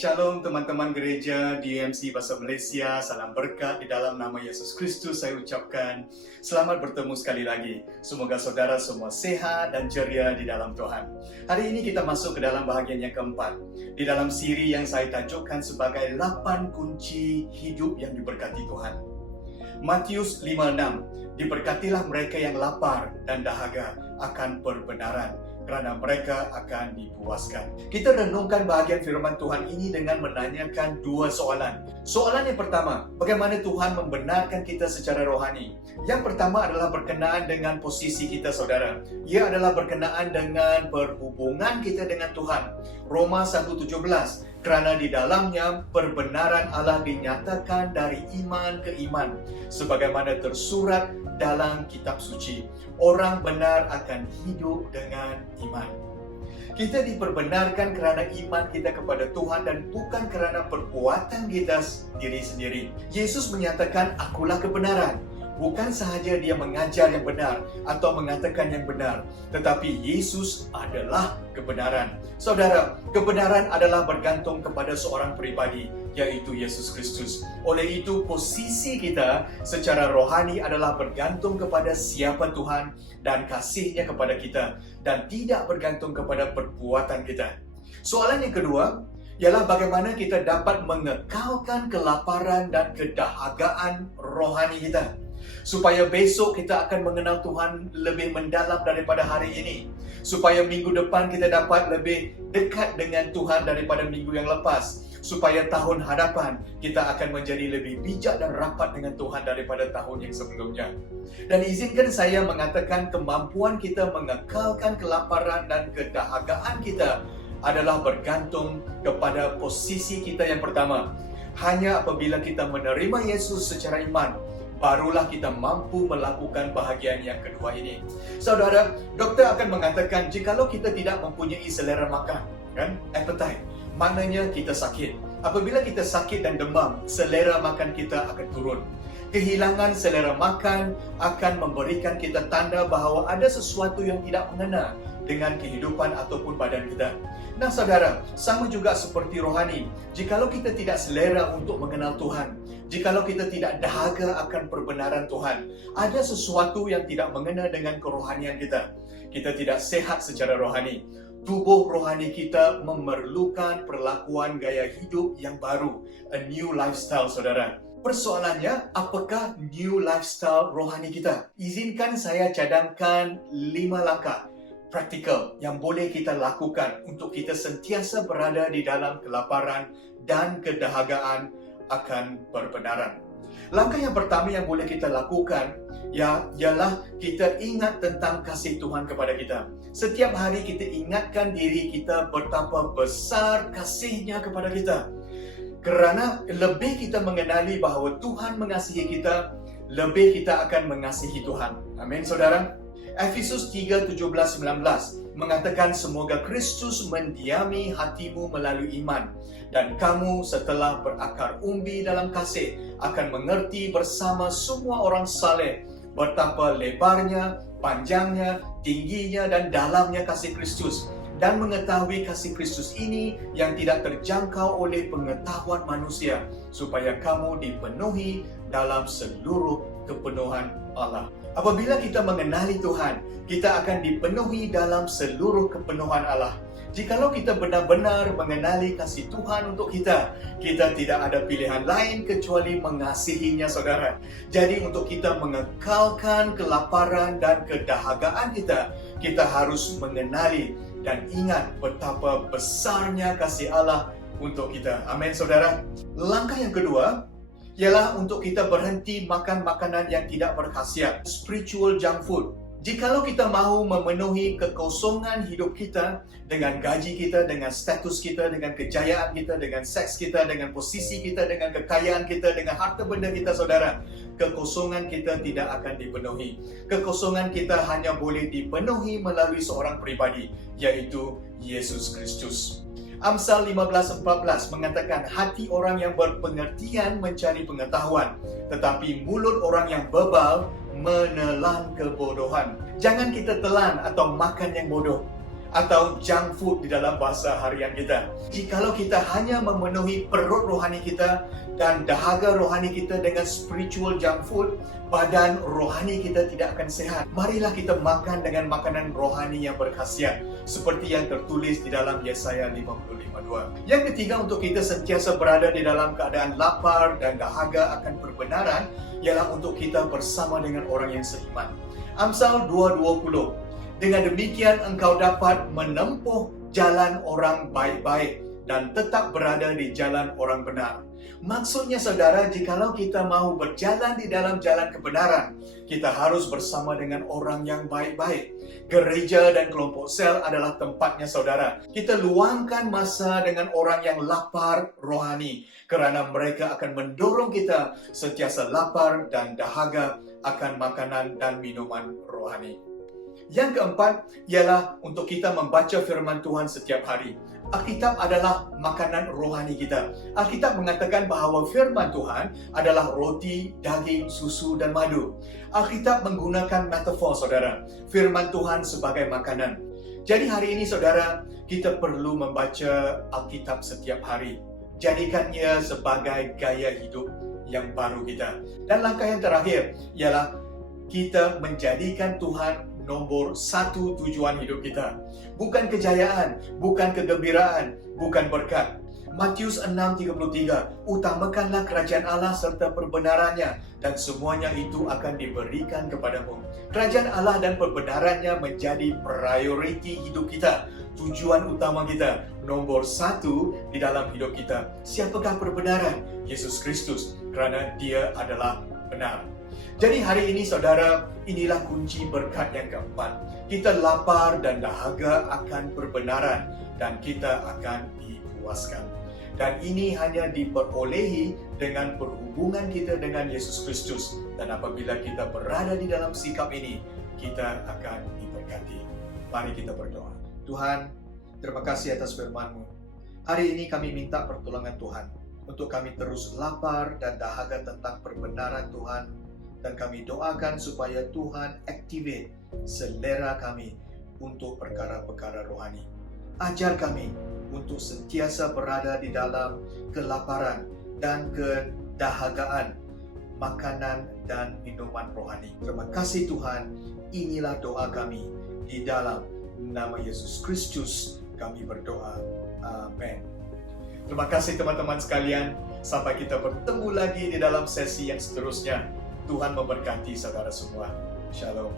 Shalom teman-teman gereja DMC Bahasa Malaysia, salam berkat di dalam nama Yesus Kristus saya ucapkan. Selamat bertemu sekali lagi. Semoga saudara semua sehat dan ceria di dalam Tuhan. Hari ini kita masuk ke dalam bahagian yang keempat. Di dalam siri yang saya tajukkan sebagai 8 kunci hidup yang diberkati Tuhan. Matius 5:6, diberkatilah mereka yang lapar dan dahaga akan perbenaran, kerana mereka akan dipuaskan. Kita renungkan bahagian firman Tuhan ini dengan menanyakan dua soalan. Soalan yang pertama, bagaimana Tuhan membenarkan kita secara rohani? Yang pertama adalah berkenaan dengan posisi kita, saudara. Ia adalah berkenaan dengan perhubungan kita dengan Tuhan. Roma 1:17, kerana di dalamnya perbenaran Allah dinyatakan dari iman ke iman, sebagaimana tersurat dalam kitab suci, orang benar akan hidup dengan iman. Kita diperbenarkan kerana iman kita kepada Tuhan dan bukan kerana perbuatan kita diri sendiri. Yesus menyatakan, akulah kebenaran. Bukan sahaja dia mengajar yang benar atau mengatakan yang benar, tetapi Yesus adalah kebenaran. Saudara, kebenaran adalah bergantung kepada seorang pribadi, yaitu Yesus Kristus. Oleh itu, posisi kita secara rohani adalah bergantung kepada siapa Tuhan dan kasih-Nya kepada kita, dan tidak bergantung kepada perbuatan kita. Soalan yang kedua ialah bagaimana kita dapat mengekalkan kelaparan dan kedahagaan rohani kita, supaya besok kita akan mengenal Tuhan lebih mendalam daripada hari ini, supaya minggu depan kita dapat lebih dekat dengan Tuhan daripada minggu yang lepas, supaya tahun hadapan kita akan menjadi lebih bijak dan rapat dengan Tuhan daripada tahun yang sebelumnya. Dan izinkan saya mengatakan kemampuan kita mengekalkan kelaparan dan kedahagaan kita adalah bergantung kepada posisi kita yang pertama. Hanya apabila kita menerima Yesus secara iman, barulah kita mampu melakukan bahagian yang kedua ini. Saudara, doktor akan mengatakan jikalau kita tidak mempunyai selera makan, kan? Appetite, maknanya kita sakit. Apabila kita sakit dan demam, selera makan kita akan turun. Kehilangan selera makan akan memberikan kita tanda bahawa ada sesuatu yang tidak mengena dengan kehidupan ataupun badan kita. Nah saudara, sama juga seperti rohani. Jikalau kita tidak selera untuk mengenal Tuhan, jikalau kita tidak dahaga akan perbenaran Tuhan, ada sesuatu yang tidak mengena dengan kerohanian kita. Kita tidak sehat secara rohani. Tubuh rohani kita memerlukan perlakuan gaya hidup yang baru, a new lifestyle, saudara. Persoalannya, apakah new lifestyle rohani kita? Izinkan saya cadangkan 5 langkah praktikal yang boleh kita lakukan untuk kita sentiasa berada di dalam kelaparan dan kedahagaan akan perbenaran. Langkah yang pertama yang boleh kita lakukan ialah kita ingat tentang kasih Tuhan kepada kita. Setiap hari kita ingatkan diri kita betapa besar kasih-Nya kepada kita. Kerana lebih kita mengenali bahawa Tuhan mengasihi kita, lebih kita akan mengasihi Tuhan. Amin, saudara. Efesus 3:17-19 mengatakan semoga Kristus mendiami hatimu melalui iman, dan kamu setelah berakar umbi dalam kasih akan mengerti bersama semua orang saleh betapa lebarnya, panjangnya, tingginya dan dalamnya kasih Kristus, dan mengetahui kasih Kristus ini yang tidak terjangkau oleh pengetahuan manusia, supaya kamu dipenuhi dalam seluruh kepenuhan Allah. Apabila kita mengenali Tuhan, kita akan dipenuhi dalam seluruh kepenuhan Allah. Jikalau kita benar-benar mengenali kasih Tuhan untuk kita, kita tidak ada pilihan lain kecuali mengasihinya, saudara. Jadi untuk kita mengekalkan kelaparan dan kedahagaan kita, kita harus mengenali dan ingat betapa besarnya kasih Allah untuk kita. Amin, saudara. Langkah yang kedua ialah untuk kita berhenti makan makanan yang tidak berkhasiat, spiritual junk food. Jikalau kita mahu memenuhi kekosongan hidup kita dengan gaji kita, dengan status kita, dengan kejayaan kita, dengan seks kita, dengan posisi kita, dengan kekayaan kita, dengan harta benda kita, saudara, kekosongan kita tidak akan dipenuhi. Kekosongan kita hanya boleh dipenuhi melalui seorang pribadi, yaitu Yesus Kristus. Amsal 15:14 mengatakan hati orang yang berpengertian mencari pengetahuan, tetapi mulut orang yang bebal menelan kebodohan. Jangan kita telan atau makan yang bodoh. atau junk food di dalam bahasa harian kita. Jikalau kita hanya memenuhi perut rohani kita dan dahaga rohani kita dengan spiritual junk food, badan rohani kita tidak akan sehat. Marilah kita makan dengan makanan rohani yang berkhasiat, seperti yang tertulis di dalam Yesaya 55:2. Yang ketiga, untuk kita sentiasa berada di dalam keadaan lapar dan dahaga akan perbenaran, ialah untuk kita bersama dengan orang yang seiman. Amsal 2:20. Dengan demikian engkau dapat menempuh jalan orang baik-baik dan tetap berada di jalan orang benar. Maksudnya saudara, jikalau kita mau berjalan di dalam jalan kebenaran, kita harus bersama dengan orang yang baik-baik. Gereja dan kelompok sel adalah tempatnya saudara. Kita luangkan masa dengan orang yang lapar rohani, kerana mereka akan mendorong kita sentiasa lapar dan dahaga akan makanan dan minuman rohani. Yang keempat ialah untuk kita membaca firman Tuhan setiap hari. Alkitab adalah makanan rohani kita. Alkitab mengatakan bahawa firman Tuhan adalah roti, daging, susu, dan madu. Alkitab menggunakan metafor, saudara. Firman Tuhan sebagai makanan. Jadi hari ini, saudara, kita perlu membaca Alkitab setiap hari. Jadikannya sebagai gaya hidup yang baru kita. Dan langkah yang terakhir ialah kita menjadikan Tuhan nomor satu tujuan hidup kita. Bukan kejayaan, bukan kegembiraan, bukan berkat. Matius 6:33, utamakanlah kerajaan Allah serta perbenarannya, dan semuanya itu akan diberikan kepadamu. Kerajaan Allah dan perbenarannya menjadi prioriti hidup kita, tujuan utama kita, nomor satu di dalam hidup kita. Siapakah perbenaran? Yesus Kristus, kerana Dia adalah benar. Jadi hari ini saudara, inilah kunci berkat yang keempat. Kita lapar dan dahaga akan perbenaran dan kita akan dipuaskan. Dan ini hanya diperolehi dengan perhubungan kita dengan Yesus Kristus. Dan apabila kita berada di dalam sikap ini, kita akan diberkati. Mari kita berdoa. Tuhan, terima kasih atas firman-Mu. Hari ini kami minta pertolongan Tuhan untuk kami terus lapar dan dahaga tentang perbenaran Tuhan. Dan kami doakan supaya Tuhan activate selera kami untuk perkara-perkara rohani. Ajar kami untuk sentiasa berada di dalam kelaparan dan kedahagaan makanan dan minuman rohani. Terima kasih Tuhan, inilah doa kami. Di dalam nama Yesus Kristus kami berdoa. Amin. Terima kasih teman-teman sekalian. Sampai kita bertemu lagi di dalam sesi yang seterusnya. Tuhan memberkati saudara semua. Shalom.